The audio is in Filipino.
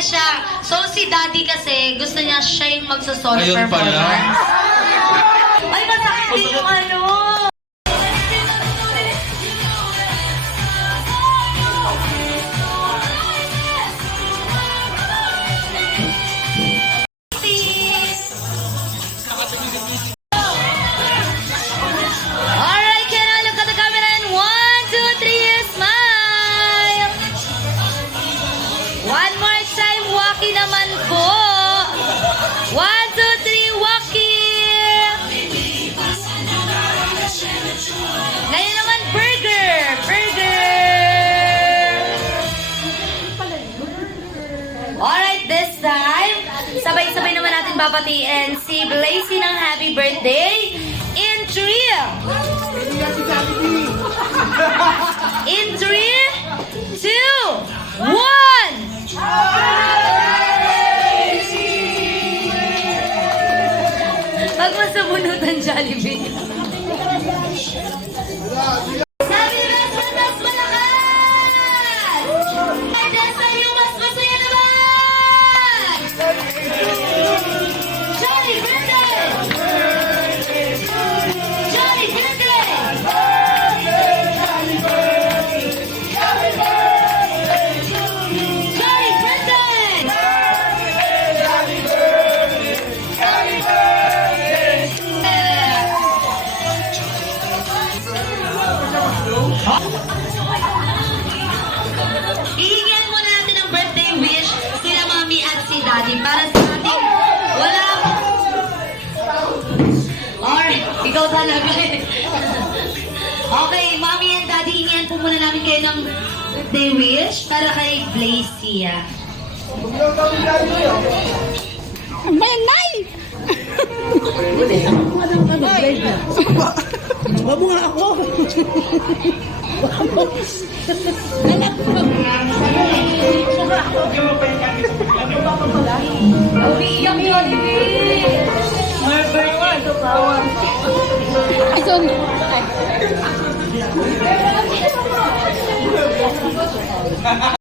siya. So si Daddy kasi, gusto niya siya yung magsusolo Ayun pala. performance. Ay, masakit din yung ano. Alright, can I look at the camera and 1, 2, 3, smile! One more time, Waki naman po. 1, 2, 3, Waki! Ngayon naman, burger! Burger! Alright, this time, sabay-sabay naman natin babatiin si Blazy ng happy birthday in 3, in 3, 2, 1! Pag masabunutan, Jollibee. Sabi ni Best Friend, mas malakas! Ay, dasal yung mas masaya naman! Jolly birthday! Jolly birthday! Jolly birthday! Ihingan muna natin ang birthday wish sila Mami at si Daddy para sa ating wala. Alright, ikaw talaga eh. Okay, Mami and Daddy, hihingan po muna namin kayo ng birthday wish para kay Blazy. Manay! Huwag mo nga ako. Anak ko. Umiiyak yun, Ay, sorry. Ay.